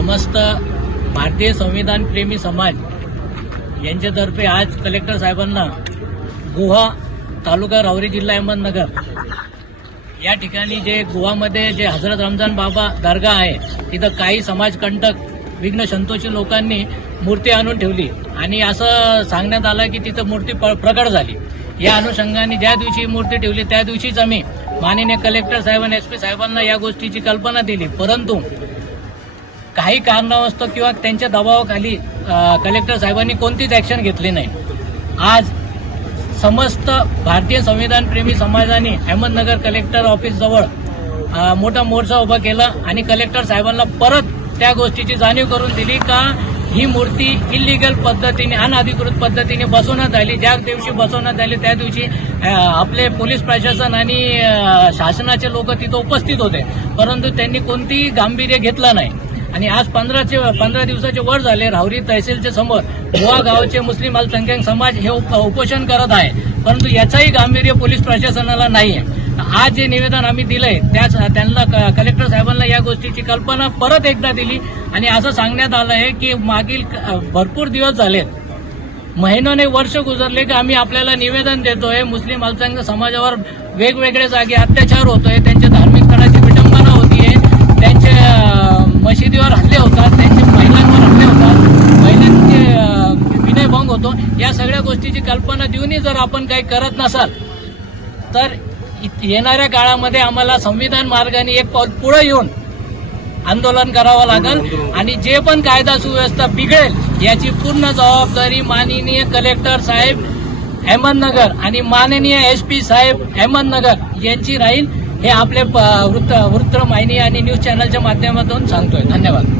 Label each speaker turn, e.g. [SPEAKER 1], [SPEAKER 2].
[SPEAKER 1] समस्त भारतीय संविधान प्रेमी समाज यांच्यातर्फे आज कलेक्टर साहेबांना गुहा तालुका रावरी जिल्हा अहमदनगर. या ठिकाणी जे गुहामध्ये जे हजरत रमजान बाबा दर्गा आहे तिथं काही समाजकंटक विघ्न संतोषी लोकांनी मूर्ती आणून ठेवली. आणि असं सांगण्यात आलं की तिथं मूर्ती प- प्रकट झाली. या अनुषंगाने ज्या दिवशी मूर्ती ठेवली त्या दिवशीच आम्ही माननीय कलेक्टर साहेबांनी एस पी साहेबांना या गोष्टीची कल्पना दिली. परंतु काही कारणावस्तव किंवा त्यांच्या दबावाखाली कलेक्टर साहेबांनी कोणतीच ॲक्शन घेतली नाही. आज समस्त भारतीय संविधान प्रेमी समाजाने अहमदनगर कलेक्टर ऑफिसजवळ मोठा मोर्चा उभा केला आणि कलेक्टर साहेबांना परत त्या गोष्टीची जाणीव करून दिली का ही मूर्ती इलिगल पद्धतीने अनधिकृत पद्धतीने बसवण्यात आली. ज्या दिवशी बसवण्यात आली त्या दिवशी आपले पोलीस प्रशासन आणि शासनाचे लोक तिथं उपस्थित होते. परंतु त्यांनी कोणतीही गांभीर्य घेतलं नाही. आणि आज पंधराचे पंधरा दिवसाचे वर झाले. राहुरी तहसीलच्या समोर गोवा गावचे मुस्लिम अल्पसंख्याक समाज हे उपोषण करत आहे. परंतु याचाही गांभीर्य पोलीस प्रशासनाला नाही आहे आज जे निवेदन आम्ही दिलंय त्याच त्यांना क- कलेक्टर साहेबांना या गोष्टीची कल्पना परत एकदा दिली. आणि असं सांगण्यात आलं आहे की मागील भरपूर दिवस झालेत महिनोने वर्ष गुजरले की आम्ही आपल्याला निवेदन देतोय मुस्लिम अल्पसंख्याक समाजावर वेगवेगळ्या जागी अत्याचार होतोय त्यांच्या धार्मिक होतो. या सगळ्या गोष्टीची कल्पना देऊनही जर आपण काही करत नसाल तर येणाऱ्या काळामध्ये आम्हाला संविधान मार्गाने एक पाऊल पुढे येऊन आंदोलन करावं लागेल. आणि जे पण कायदा सुव्यवस्था बिघडेल याची पूर्ण जबाबदारी माननीय कलेक्टर साहेब अहमदनगर आणि माननीय एस पी साहेब अहमदनगर यांची राहील. हे आपले प- वृत्त वृत्तवाहिनी आणि न्यूज चॅनलच्या माध्यमातून सांगतोय. धन्यवाद.